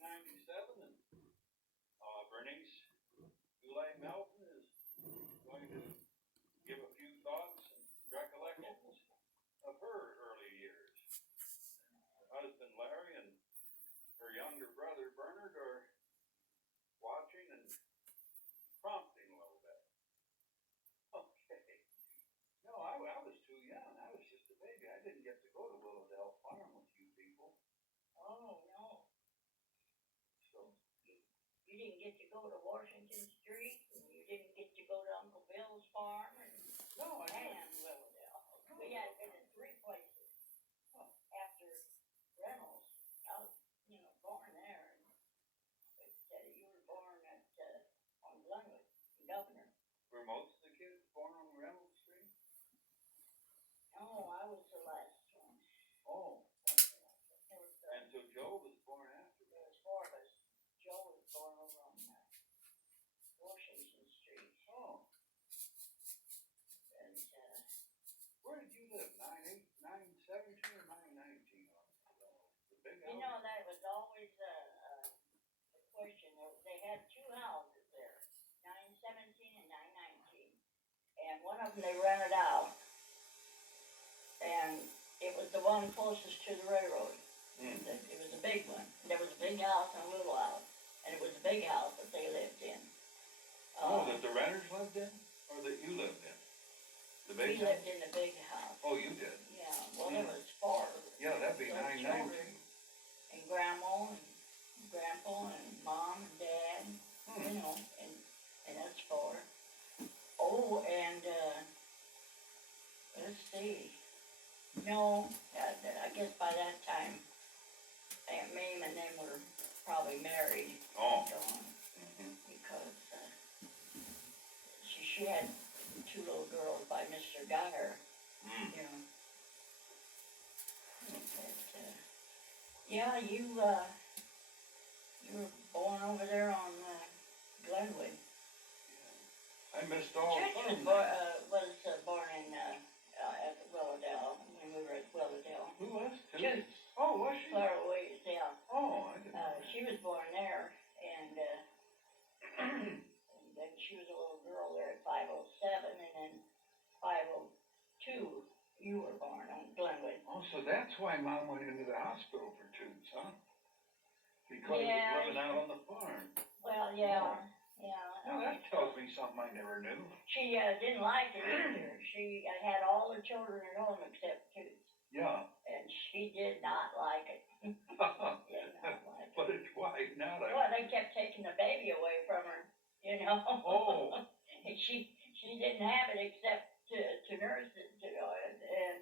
1997, and Bernice Goulet Melton is going to give a few thoughts and recollections of her early years. Her husband Larry and her younger brother Bernard are watching and prompting a little bit. Okay. No, I was too young. I was just a baby. I didn't get to go to Willowdale Farm with you people. Oh, no. So, You didn't get to go to Washington Street, and you didn't get to go to Uncle Bill's farm, no, I didn't. and Willowdale. We had been in three places after Reynolds. I was, born there, and you were born at, on Glenwood, Governor. Were most of the kids born on Reynolds Street? No, I was the last one. Oh. There was, And so Joe was born after there that. was four of us. Joe was born over on Washington Street, Oh. and, Where did you live? 917 or 919? The big house? that was always a question. They had two houses there, 917 and 919. And one of them they rented out. And it was the one closest to the railroad. It was a big one. There was a big house and a little house. And it was a big house that they lived in. That the renters lived in? Or that you lived in? The We big house? lived in the big house. Oh, you did? Yeah, well, there was four. Yeah, that'd be those 919. children, and grandma and grandpa and mom and dad, and that's four. Oh, and, let's see. No, I guess by that time, Aunt Mame and them were probably married. Oh. Because, she had two little girls by Mr. Geyer, But, yeah, you were born over there on, Glenwood. I missed all the Church fun. was born in, at Willowdale, when we were at Willowdale. Who was? Church. Oh, was she? Clara Williams, yeah. Oh, I didn't know. She was born there, and then she was a little girl there at 507, and then 502, you were born on Glenwood. Oh, so that's why Mom went into the hospital for tubes, huh? Because Yeah. of living out on the farm. Well, yeah. Well, that tells me something I never knew. She didn't like it either. She had all the children at home except two. Yeah. And she did not like it. Did not like it. But it's why not? Well, they kept taking the baby away from her, Oh. And she didn't have it except to nurse it, and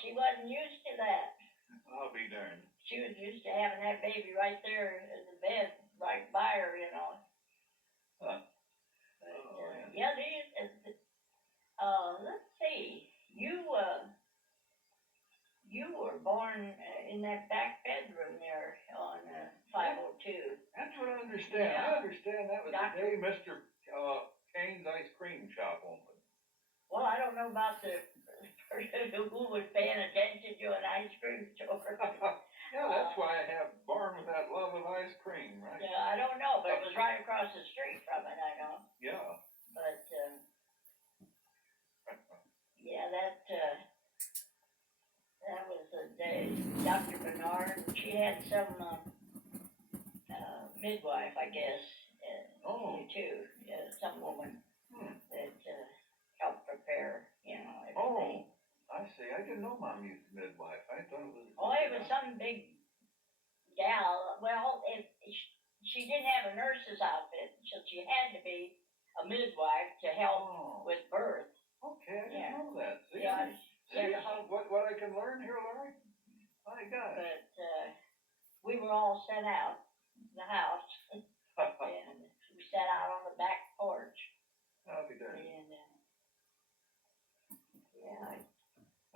she wasn't used to that. I'll be darned. She was used to having that baby right there in the bed, right by her, Huh. But, yeah, let's see. You were born in that back bedroom there on 502. That's what I understand. Yeah. I understand that was the day Mr. Kane's ice cream shop opened. Well, I don't know about the person who was paying attention to an ice cream store. Yeah, that's why I have born with that love of ice cream, right? Yeah, I don't know, but it was right across the street from it, I know. Yeah. But, yeah, that was the day. Dr. Bernard, she had some midwife, I guess, too. Some woman that helped prepare, everything. Oh, I see. I didn't know Mom used midwife. I thought it was. Oh, it was some big gal. Well, she didn't have a nurse's outfit, so she had to be a midwife to help with birth. Okay, I didn't know that. See, Yeah. see what I can learn here, Larry? My gosh. But we were all sent out the house, and we sat out on the back porch. I'll be darned. And yeah.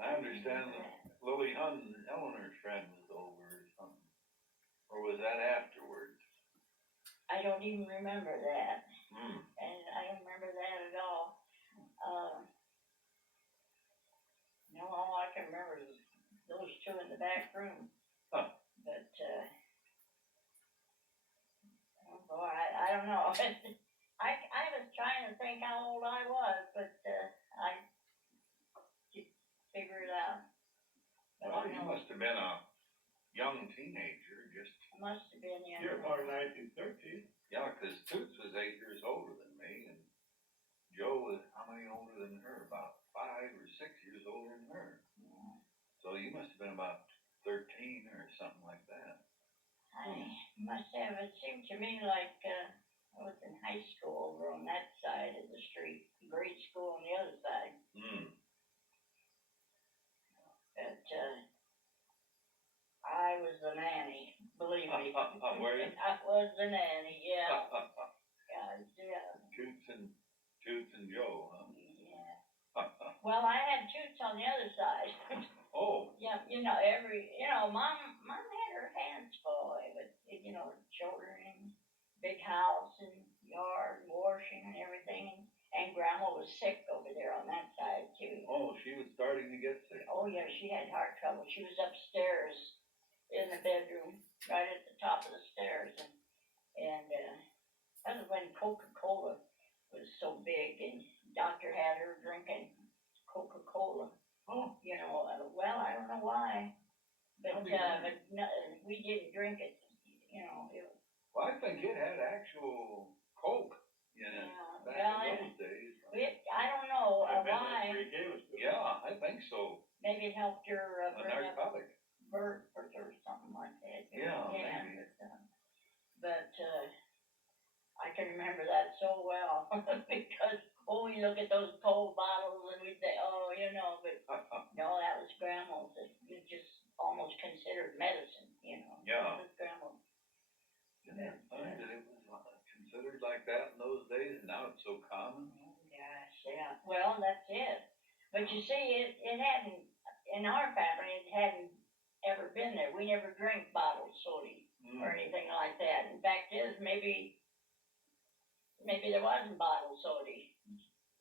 I understand that Lily Hunn, Eleanor's friend, was over or something. Or was that afterwards? I don't even remember that. And I don't remember that at all. No, all I can remember is those two in the back room. Huh. But don't know. I was trying to think how old I was, but, I could figure it out. But Well, I you know, must have been a young teenager, just, must have been, yeah. You're born 1913. yeah, 'cause Toots was 8 years older than me, and Joe was, how many older than her? About 5 or 6 years older than her. Yeah. So you must have been about 13 or something like that. I must have, it seemed to me like, I was in high school over on that side of the street, grade school on the other side, Hmm. but, I was the nanny, believe me. Were you? I was the nanny, yeah, guys, yeah, Toots and Joe, yeah. huh? Well, I had Toots on the other side. Oh, Yeah, mom had her hands full with, children and big house and yard and washing and everything. And grandma was sick over there on that side too. oh, she was starting to get sick. Oh yeah, she had heart trouble. She was upstairs in the bedroom, right at the top of the stairs, and that was when Coca-Cola was so big, and doctor had her drinking Coca-Cola. Oh, Well, I don't know why, but That'd be weird. no, we didn't drink it. It was, well, I think it had actual Coke in it yeah. back Well, in those days. I don't know Might have been why. that's where he gave us to. Yeah, I think so. Maybe it helped her A bring up narcotic. birth or something like that. Yeah, maybe. But I can remember that so well because we look at those cold bottles and we'd say, oh, but no, that was grandma's. It just almost considered medicine, Yeah. It was grandma's. Isn't it funny that it was considered like that in those days, and now it's so common? Oh, gosh, yeah. Well, that's it. But you see, it hadn't, in our family, it hadn't ever been there. We never drank bottled soda or anything like that. In fact, maybe there wasn't bottled soda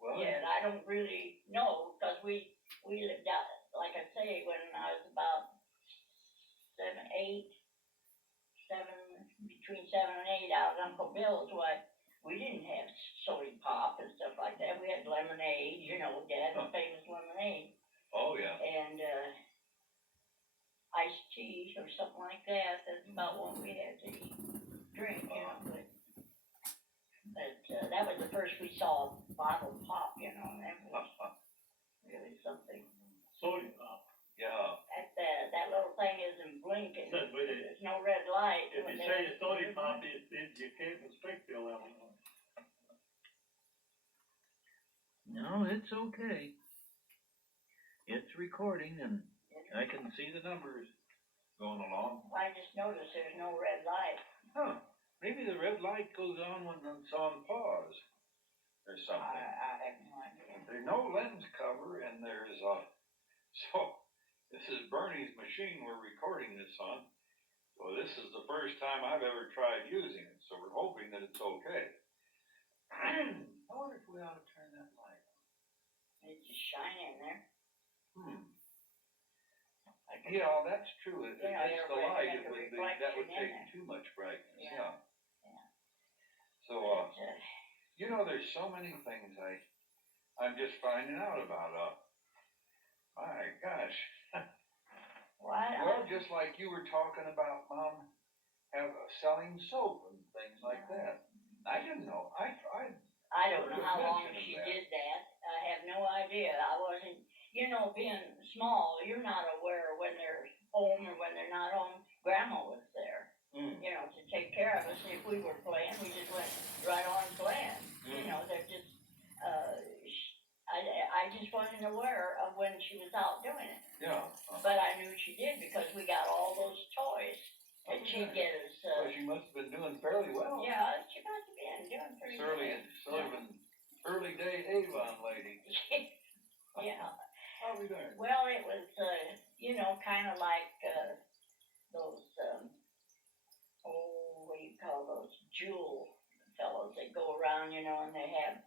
Well, yet. I don't really know, because we lived out, like I say, when I was about between 7 and 8 out at Uncle Bill's, we didn't have soda pop and stuff like that. We had lemonade, Dad's famous lemonade, oh, yeah. and, iced tea or something like that. That's about what we had to drink, but that was the first we saw bottled pop, and that was really something. Soda pop. Yeah. That little thing isn't blinking. Said with it. There's no red light. If you say it's soda pop, you can't restrict the level. No, it's okay. It's recording and I can see the numbers going along. I just noticed there's no red light. Huh. Maybe the red light goes on when it's on pause or something. I have no idea. There's no lens cover, and there's so this is Bernie's machine we're recording this on. So this is the first time I've ever tried using it, so we're hoping that it's okay. I wonder if we ought to turn that light on. It's just shining there. Yeah, that's true. If You it know, hits you're the light, like a that would reflection in take there. too much brightness, Yeah. yeah. So, But, there's so many things I'm just finding out about, my gosh. Well, just like you were talking about Mom selling soap and things like that. I didn't know. I don't know how long mention of she that. did that. I have no idea. I wasn't, being small, you're not aware when they're home or when they're not home. Grandma was there, to take care of us. And if we were playing, we just went right on playing. They're just, I just wasn't aware of when she was out doing it. Yeah. But I knew she did because we got all those toys that she'd get us. Well, she must have been doing fairly well. Yeah, she must have been doing pretty Sort good. of an early day Avon lady. Yeah. How we doing? Well, it was, kind of like, those, what do you call those, jewel fellows that go around, and they have,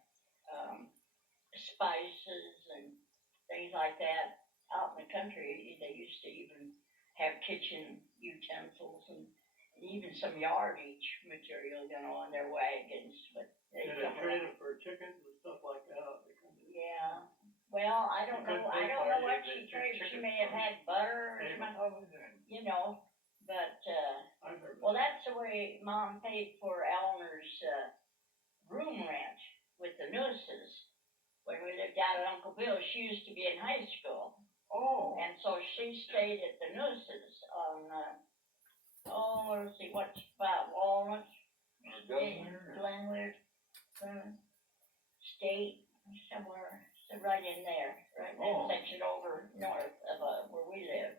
spices and things like that. Out in the country, they used to even have kitchen utensils and even some yardage material, on their wagons, but they And they come trade around. it for chickens and stuff like that. Yeah, well, I don't know, I don't know what she traded, she may have had butter or something, but, I've heard. well, that's the way Mom paid for Eleanor's, room rent with the nurses. When we lived out at Uncle Bill's, she used to be in high school, Oh, and so she stayed at the nurses on, let's see, what's about Walnut, Glenwood, State, somewhere, so right in there, right in that Oh. section over north of, where we live.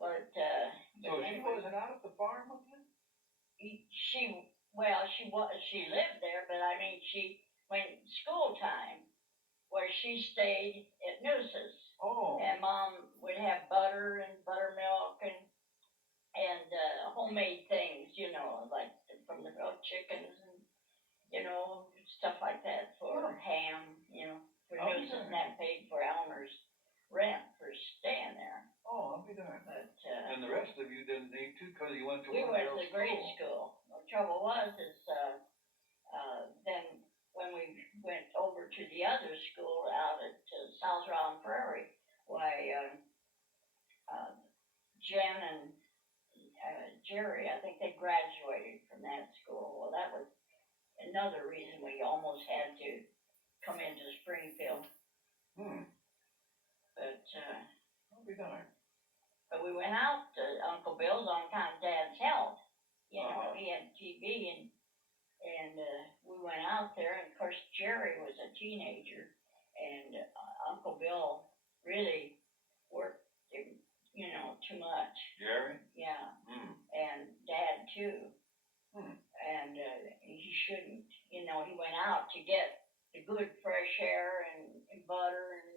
But, so she wasn't out at the farm with you? she lived there, but I mean, she went school time, where she stayed at Noosa's. Oh, And Mom would have butter and buttermilk and, homemade things, like from the grilled chickens and, stuff like that for ham, for Oh, Noosa's, and that paid for Elmer's rent for staying there. oh, I'll be darned. But, And the rest of you didn't need to, cause you went to we one went girl's to grade school. The trouble was then when we went over to the other school out at South Round Prairie, why, Jen and, Jerry, I think they graduated from that school. Well, that was another reason we almost had to come into Springfield, but, I'll be darned. but we went out to Uncle Bill's on account of Dad's health. Uh-huh. He had TB and, we went out there, and of course Jerry was a teenager, and Uncle Bill really worked him, too much, Jerry? yeah, and Dad too. Hmm. And, he shouldn't, he went out to get the good fresh air and butter and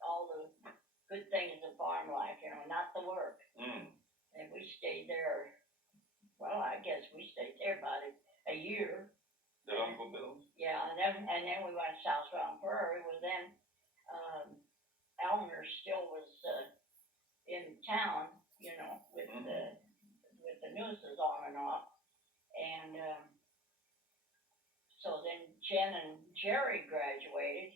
all the good things of farm life, not the work. And we stayed there, well, I guess we stayed there about a year. At Uncle Bill's? Yeah, and then we went South Round Prairie. Well, then, Elmer still was, in town, with the nurses on and off. And, so then Jen and Jerry graduated,